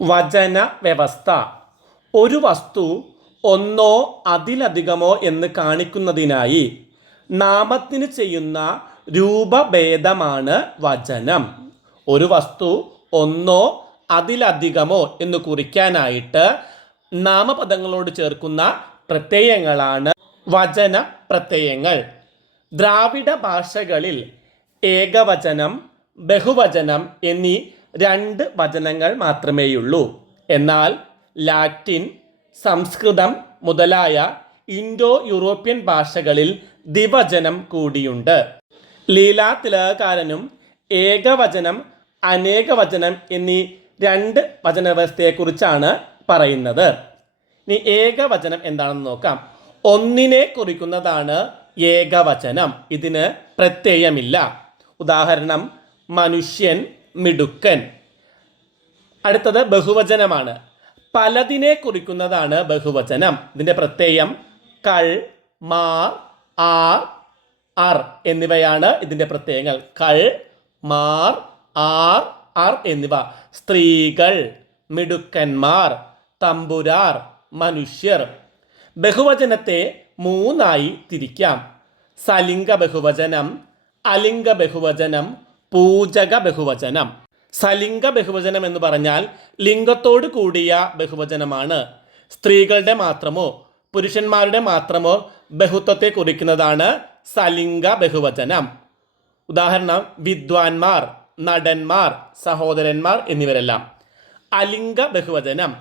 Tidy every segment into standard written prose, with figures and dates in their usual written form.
വചന വ്യവസ്ഥ. ഒരു വസ്തു ഒന്നോ അതിലധികമോ എന്ന് കാണിക്കുന്നതിനായി നാമത്തിന് ചെയ്യുന്ന രൂപഭേദമാണ് വചനം. ഒരു വസ്തു ഒന്നോ അതിലധികമോ എന്ന് കുറിക്കാനായിട്ട് നാമപദങ്ങളോട് ചേർക്കുന്ന പ്രത്യയങ്ങളാണ് വചന പ്രത്യയങ്ങൾ. ദ്രാവിഡ ഭാഷകളിൽ ഏകവചനം, ബഹുവചനം എന്നീ രണ്ട് വചനങ്ങൾ മാത്രമേയുള്ളൂ. എന്നാൽ ലാറ്റിൻ, സംസ്കൃതം മുതലായ ഇൻഡോ യൂറോപ്യൻ ഭാഷകളിൽ ദ്വിവചനം കൂടിയുണ്ട്. ലീലാതിലകക്കാരനും ഏകവചനം, അനേകവചനം എന്നീ രണ്ട് വചനവ്യവസ്ഥയെക്കുറിച്ചാണ് പറയുന്നത്. ഇനി ഏകവചനം എന്താണെന്ന് നോക്കാം. ഒന്നിനെ കുറിക്കുന്നതാണ് ഏകവചനം. ഇതിന് പ്രത്യയമില്ല. ഉദാഹരണം മനുഷ്യൻ, മിടുക്കൻ. അടുത്തത് ബഹുവചനമാണ്. പലതിനെ കുറിക്കുന്നതാണ് ബഹുവചനം. ഇതിൻ്റെ പ്രത്യയം കൾ, മാർ, ആർ, അർ എന്നിവയാണ് ഇതിൻ്റെ പ്രത്യയങ്ങൾ. കൾ, മാർ, ആർ, അർ എന്നിവ. സ്ത്രീകൾ, മിടുക്കന്മാർ, തമ്പുരാർ, മനുഷ്യർ. ബഹുവചനത്തെ മൂന്നായി തിരിക്കാം. സലിംഗ ബഹുവചനം, അലിംഗ ബഹുവചനം, പൂജക ബഹുവചനം. സലിംഗ ബഹുവചനം എന്ന് പറഞ്ഞാൽ ലിംഗത്തോട് കൂടിയ ബഹുവചനമാണ്. സ്ത്രീകളുടെ മാത്രമോ പുരുഷന്മാരുടെ മാത്രമോ ബഹുത്വത്തെ കുറിക്കുന്നതാണ് സലിംഗ ബഹുവചനം. ഉദാഹരണം വിദ്വാൻമാർ, നടന്മാർ, സഹോദരന്മാർ എന്നിവരെല്ലാം. അലിംഗ ബഹുവചനം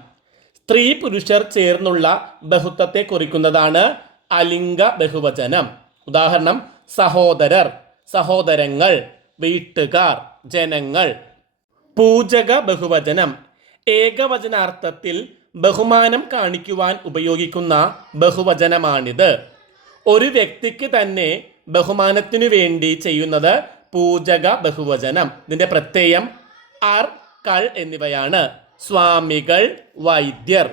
സ്ത്രീ പുരുഷർ ചേർന്നുള്ള ബഹുത്വത്തെ കുറിക്കുന്നതാണ് അലിംഗ ബഹുവചനം. ഉദാഹരണം സഹോദരർ, സഹോദരങ്ങൾ, വീട്ടുകാർ, ജനങ്ങൾ. പൂജക ബഹുവചനം ഏകവചനാർത്ഥത്തിൽ ബഹുമാനം കാണിക്കുവാൻ ഉപയോഗിക്കുന്ന ബഹുവചനമാണിത്. ഒരു വ്യക്തിക്ക് തന്നെ ബഹുമാനത്തിനു വേണ്ടി ചെയ്യുന്നത് പൂജക ബഹുവചനം. ഇതിൻ്റെ പ്രത്യയം അർ, കൾ എന്നിവയാണ്. സ്വാമികൾ, വൈദ്യർ.